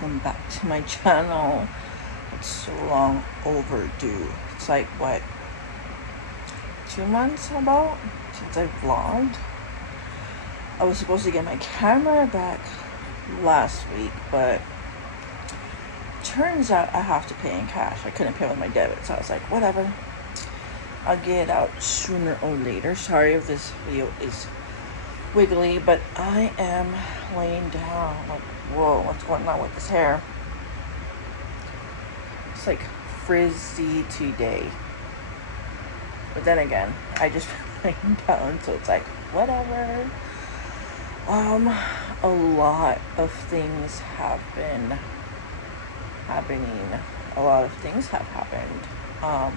welcome back to my channel. It's so long overdue. It's like, what, 2 months about since I vlogged? I was supposed to get my camera back last week, but turns out I have to pay in cash. I couldn't pay with my debit, so I was like, whatever, I'll get it out sooner or later. Sorry if this video is wiggly, but I am laying down like, whoa, what's going on with this hair? It's like frizzy today, but then again, I just laying down, so it's like whatever. A lot of things have been happening. A lot of things have happened.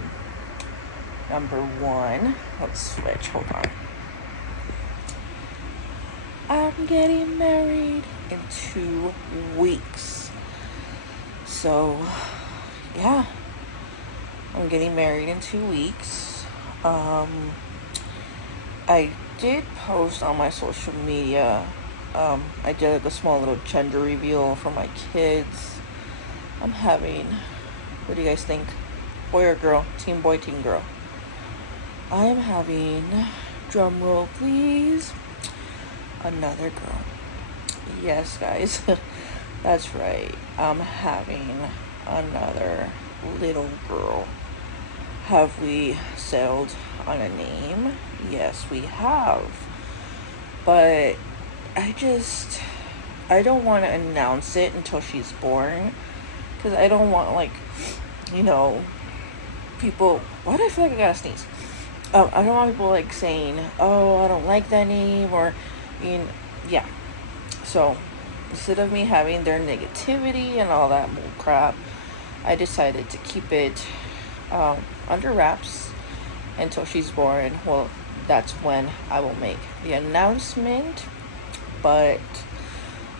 Number one, let's switch, hold on. I'm getting married in 2 weeks. So, yeah, I'm getting married in 2 weeks. I did post on my social media. I did like a small little gender reveal for my kids. I'm having, what do you guys think? Boy or girl? Team boy, team girl? I am having, drum roll please, another girl. Yes, guys, that's right. I'm having another little girl. Have we settled on a name? Yes, we have. But I don't want to announce it until she's born, because I don't want, like, people, why do I feel like I gotta sneeze? I don't want people like saying, oh, I don't like that name, or, yeah. So instead of me having their negativity and all that bull crap, I decided to keep it under wraps until she's born. Well, that's when I will make the announcement, but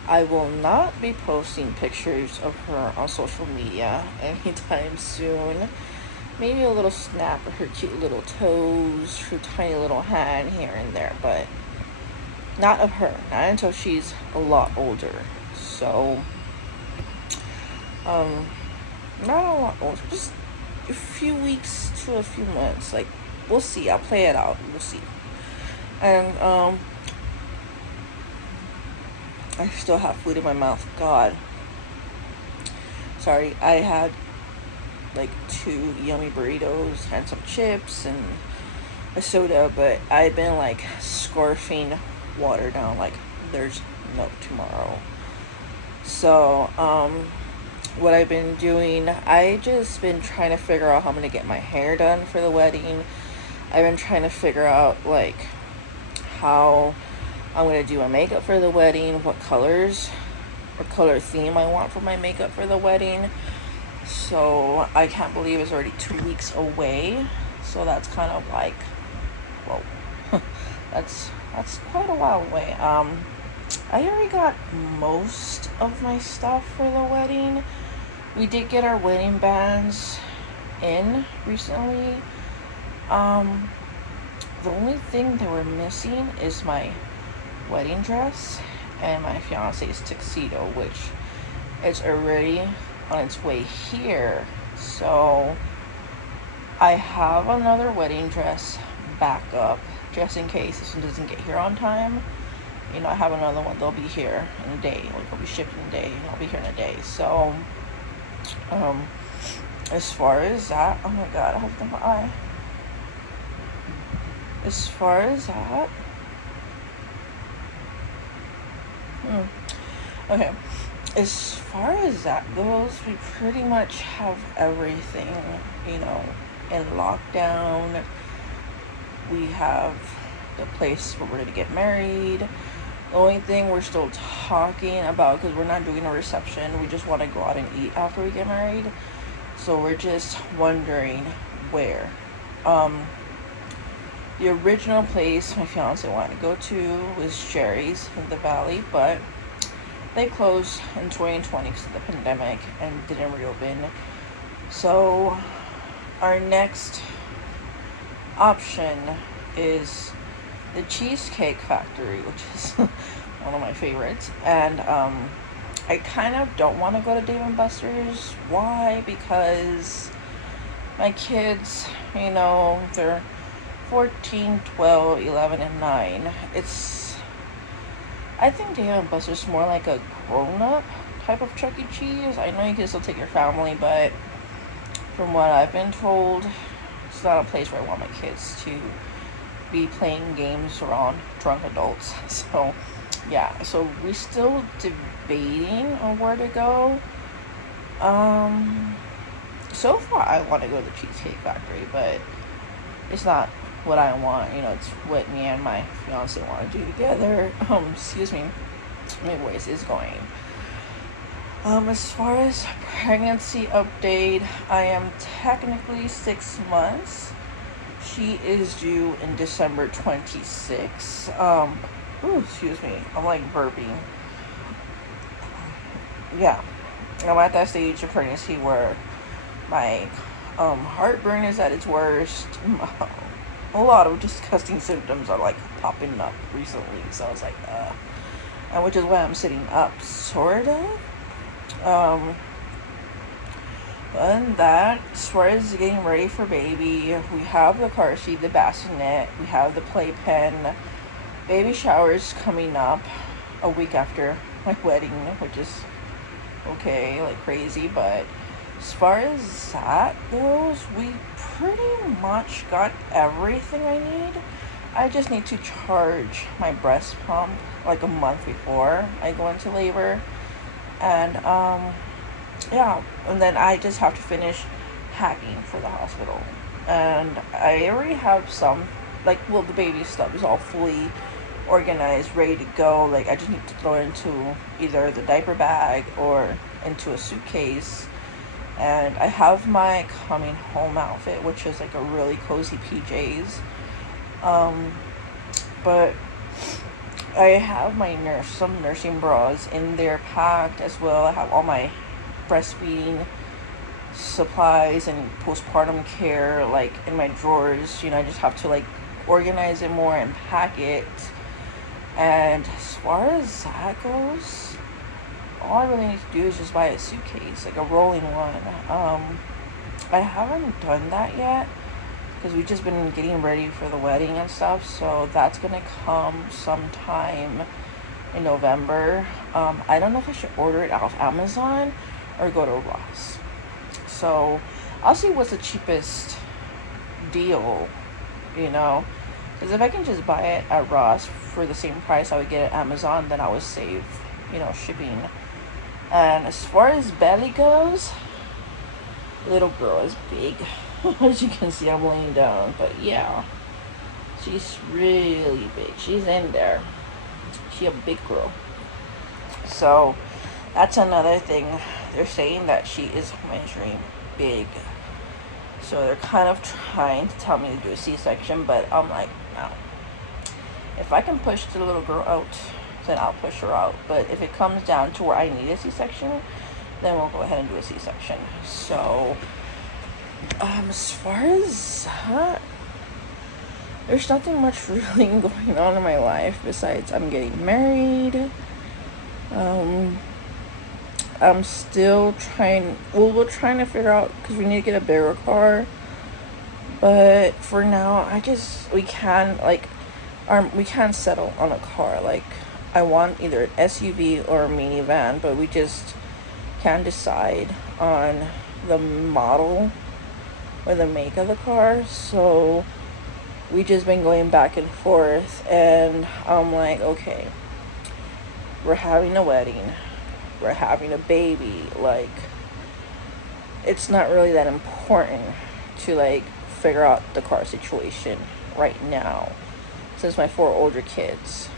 I will not be posting pictures of her on social media anytime soon. Maybe a little snap of her cute little toes, her tiny little hand here and there, but not of her, not until she's a lot older. So, not a lot older, just a few weeks to a few months. Like, we'll see. I'll play it out. We'll see. And, I still have food in my mouth. God. Sorry, I had like 2 yummy burritos and some chips and a soda, but I've been like scarfing water down like there's no tomorrow. So what I've been doing, I just been trying to figure out how I'm gonna get my hair done for the wedding. I've been trying to figure out like how I'm gonna do my makeup for the wedding, what colors or color theme I want for my makeup for the wedding. So I can't believe it's already 2 weeks away. So that's kind of like, whoa, that's quite a while away. I already got most of my stuff for the wedding. We did get our wedding bands in recently. The only thing that we're missing is my wedding dress and my fiance's tuxedo, which is already on its way here. So I have another wedding dress backup just in case this one doesn't get here on time. I have another one. They'll be here in a day. Like, they'll be shipped in a day, and I'll be here in a day. So as far as that, oh my god, I have to my eye. As far as that, okay, as far as that goes, we pretty much have everything, in lockdown. We have the place where we're going to get married. The only thing we're still talking about, because we're not doing a reception, we just want to go out and eat after we get married. So we're just wondering where. The original place my fiance wanted to go to was Jerry's in the Valley, but they closed in 2020 because of the pandemic and didn't reopen. So our next option is the Cheesecake Factory, which is one of my favorites, and I kind of don't want to go to Dave and Buster's. Why? Because my kids, they're 14, 12, 11, and 9. I think Dave and Buster's more like a grown-up type of Chuck E. Cheese. I know you can still take your family, but from what I've been told, it's not a place where I want my kids to be playing games around drunk adults. So, yeah. So we're still debating on where to go. So far I want to go to the Cheesecake Factory, but it's not what I want. It's what me and my fiance want to do together. Excuse me. My voice is going. As far as pregnancy update, I am technically 6 months. She is due in December 26th. Excuse me. I'm like burping. Yeah. I'm at that stage of pregnancy where my heartburn is at its worst. A lot of disgusting symptoms are like popping up recently. So I was like, and which is why I'm sitting up, sort of. And that, as far as getting ready for baby, we have the car seat, the bassinet, we have the playpen. Baby shower's coming up a week after my wedding, which is okay, like crazy, but as far as that goes, we pretty much got everything I need. I just need to charge my breast pump like a month before I go into labor. And, yeah, and then I just have to finish packing for the hospital. And I already have some, the baby stuff is all fully organized, ready to go. Like, I just need to throw it into either the diaper bag or into a suitcase. And I have my coming home outfit, which is like a really cozy PJs. But I have some nursing bras in there packed as well. I have all my breastfeeding supplies and postpartum care like in my drawers. I just have to organize it more and pack it. And as far as that goes, all I really need to do is just buy a suitcase, like a rolling one. I haven't done that yet because we've just been getting ready for the wedding and stuff, so that's gonna come sometime in November. I don't know if I should order it off Amazon or go to Ross. So I'll see what's the cheapest deal, because if I can just buy it at Ross for the same price I would get at Amazon, then I would save, shipping. And as far as belly goes, little girl is big. As you can see, I'm laying down, but yeah, she's really big. She's in there. She a big girl. So that's another thing. They're saying that she is measuring big. So they're kind of trying to tell me to do a C-section, but I'm like, no. If I can push the little girl out, then I'll push her out. But if it comes down to where I need a C-section, then we'll go ahead and do a C-section. So as far as that, there's nothing much really going on in my life besides I'm getting married. I'm still we're trying to figure out, because we need to get a bigger car. But for now, we can't settle on a car. Like, I want either an SUV or a minivan, but we just can't decide on the model or the make of the car. So we just been going back and forth, and I'm like, okay, we're having a wedding, we're having a baby, like, it's not really that important to figure out the car situation right now, since my 4 older kids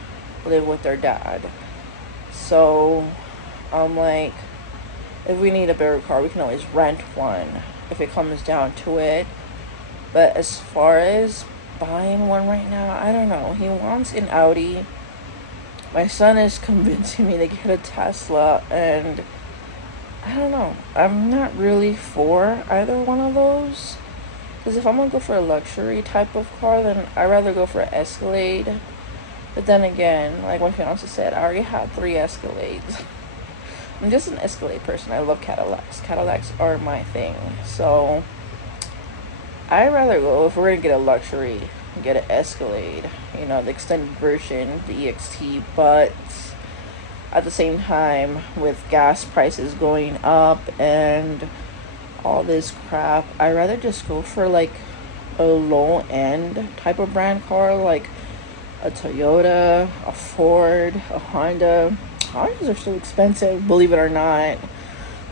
live with their dad. So I'm like, if we need a bigger car, we can always rent one if it comes down to it. But as far as buying one right now, I don't know. He wants an Audi. My son is convincing me to get a Tesla, and I don't know. I'm not really for either one of those. Because if I'm going to go for a luxury type of car, then I'd rather go for an Escalade. But then again, like my fiance said, I already have 3 Escalades. I'm just an Escalade person. I love Cadillacs. Cadillacs are my thing. So I'd rather go, if we're gonna get a luxury, get an Escalade. You know, the extended version, the EXT. But at the same time, with gas prices going up and all this crap, I'd rather just go for like a low end type of brand car, like a Toyota, a Ford, a Honda. Hondas are so expensive, believe it or not.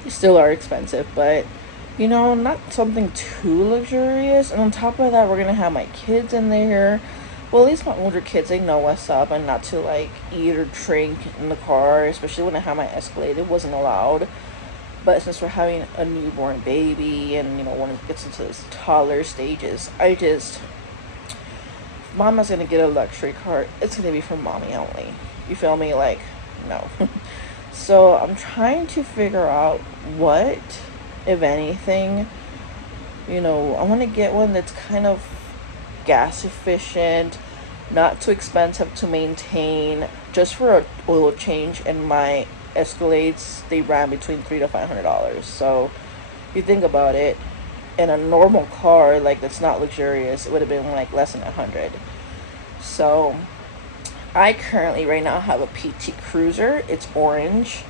They still are expensive, but you know, not something too luxurious. And on top of that, we're gonna have my kids in there. Well, at least my older kids, they know what's up, and not to like eat or drink in the car, especially when I had my Escalade. It wasn't allowed. But since we're having a newborn baby, and you know, when it gets into this toddler stages, Mama's gonna get a luxury car. It's gonna be for mommy only. You feel me? Like, no. So I'm trying to figure out what, if anything, you know, I want to get one that's kind of gas efficient, not too expensive to maintain, just for a oil change. And my Escalades, they ran between $300 to $500. So you think about it, in a normal car like that's not luxurious, it would have been like less than 100. So I currently right now have a PT Cruiser. It's orange,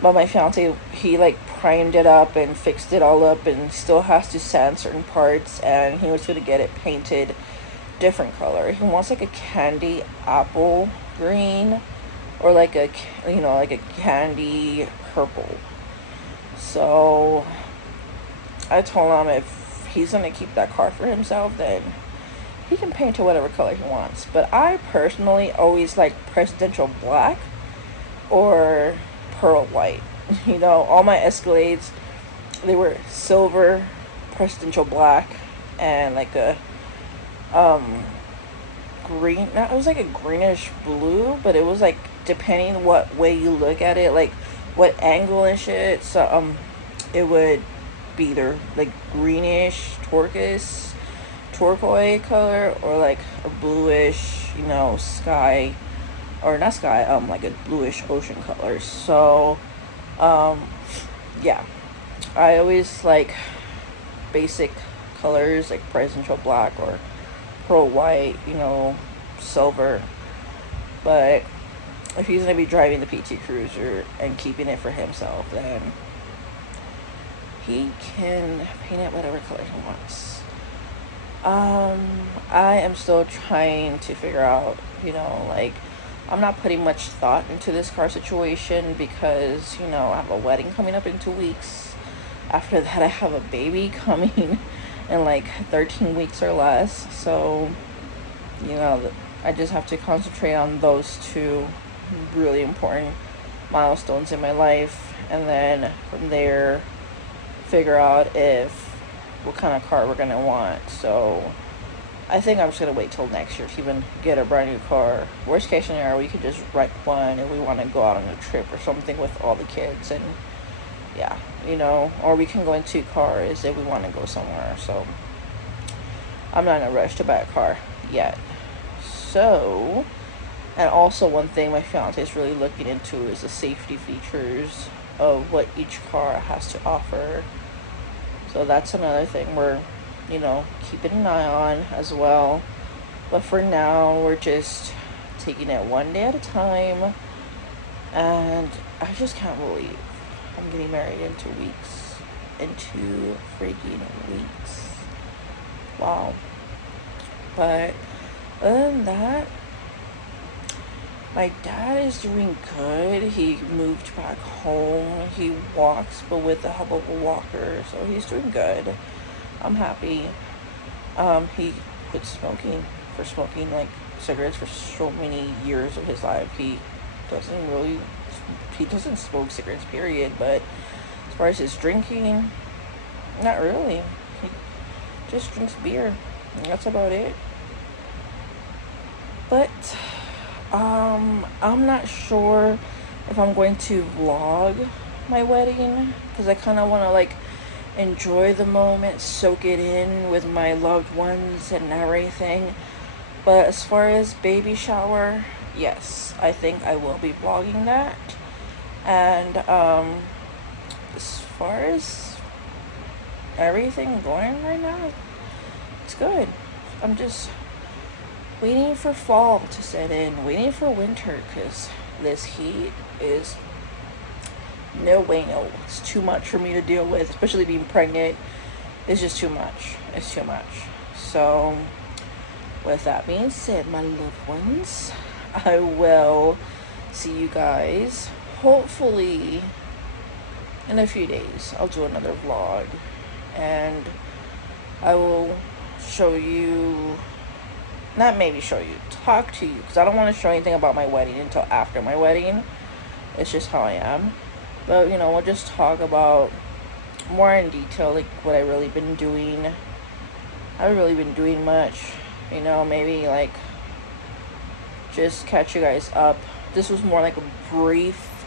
but my fiance, he like primed it up and fixed it all up, and still has to sand certain parts, and he was going to get it painted different color. He wants like a candy apple green, or like a, you know, like a candy purple. So I told him if he's going to keep that car for himself, then he can paint it whatever color he wants. But I personally always like presidential black or pearl white. You know, all my Escalades, they were silver, presidential black, and like a green, not, it was like a greenish blue, but it was like depending what way you look at it, like what angle and shit. So it would be either like greenish turquoise color, or like a bluish, you know, sky, or not sky, like a bluish ocean color. So yeah, I always like basic colors like presidential black or pearl white, you know, silver. But if he's gonna be driving the PT Cruiser and keeping it for himself, then he can paint it whatever color he wants. I am still trying to figure out, you know, like, I'm not putting much thought into this car situation because, you know, I have a wedding coming up in 2 weeks. After that, I have a baby coming in like 13 weeks or less. So, you know, I just have to concentrate on those two really important milestones in my life, and then from there figure out what kind of car we're gonna want. So I think I'm just gonna wait till next year to even get a brand new car. Worst case scenario, we could just rent one if we want to go out on a trip or something with all the kids, and yeah, you know, or we can go in 2 cars if we want to go somewhere. So I'm not in a rush to buy a car yet. So, and also one thing my fiance is really looking into is the safety features of what each car has to offer. So that's another thing we're, you know, keeping an eye on as well. But for now, we're just taking it one day at a time. And I just can't believe I'm getting married in 2 weeks. In 2 freaking weeks. Wow. But other than that, my dad is doing good. He moved back home. He walks, but with the help of a walker. So he's doing good. I'm happy. He quit smoking like cigarettes for so many years of his life. He doesn't smoke cigarettes, period. But as far as his drinking, not really. He just drinks beer. And that's about it. But I'm not sure if I'm going to vlog my wedding, because I kind of want to like enjoy the moment, soak it in with my loved ones and everything. But as far as baby shower, yes, I think I will be vlogging that. And as far as everything going right now, it's good. I'm just waiting for fall to set in, waiting for winter, because this heat is no way, no. It's too much for me to deal with, especially being pregnant. It's just too much. It's too much. So, with that being said, my loved ones, I will see you guys hopefully in a few days. I'll do another vlog, and I will show you, not maybe show you, talk to you, because I don't want to show anything about my wedding until after my wedding. It's just how I am. But, you know, we'll just talk about more in detail, like what I really been doing. I haven't really been doing much, you know, maybe like just catch you guys up. This was more like a brief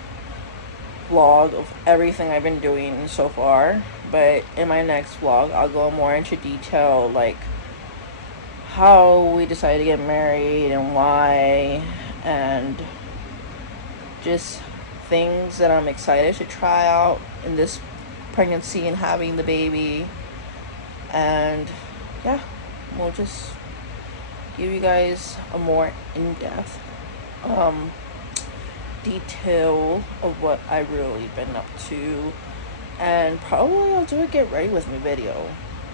vlog of everything I've been doing so far, but in my next vlog I'll go more into detail, like how we decided to get married and why, and just things that I'm excited to try out in this pregnancy and having the baby. And yeah, we'll just give you guys a more in-depth detail of what I really been up to. And probably I'll do a get ready with me video,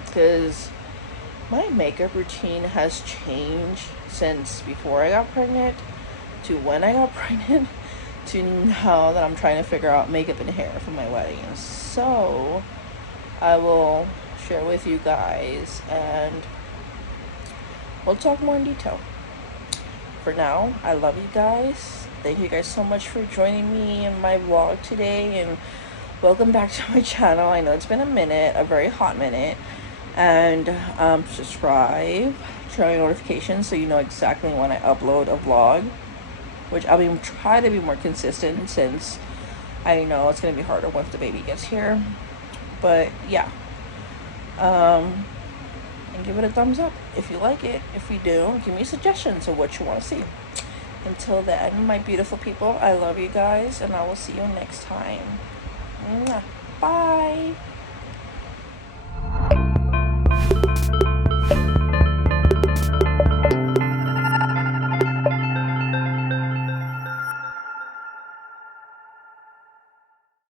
because my makeup routine has changed since before I got pregnant to when I got pregnant to now that I'm trying to figure out makeup and hair for my wedding. So I will share with you guys, and we'll talk more in detail. For now, I love you guys. Thank you guys so much for joining me in my vlog today, and welcome back to my channel. I know it's been a minute, a very hot minute. And subscribe, turn on notifications so you know exactly when I upload a vlog, which I'll be try to be more consistent, since I know it's gonna be harder once the baby gets here. But yeah, and give it a thumbs up if you like it. If you do, give me suggestions of what you want to see. Until then, my beautiful people, I love you guys, and I will see you next time. Mwah. Bye.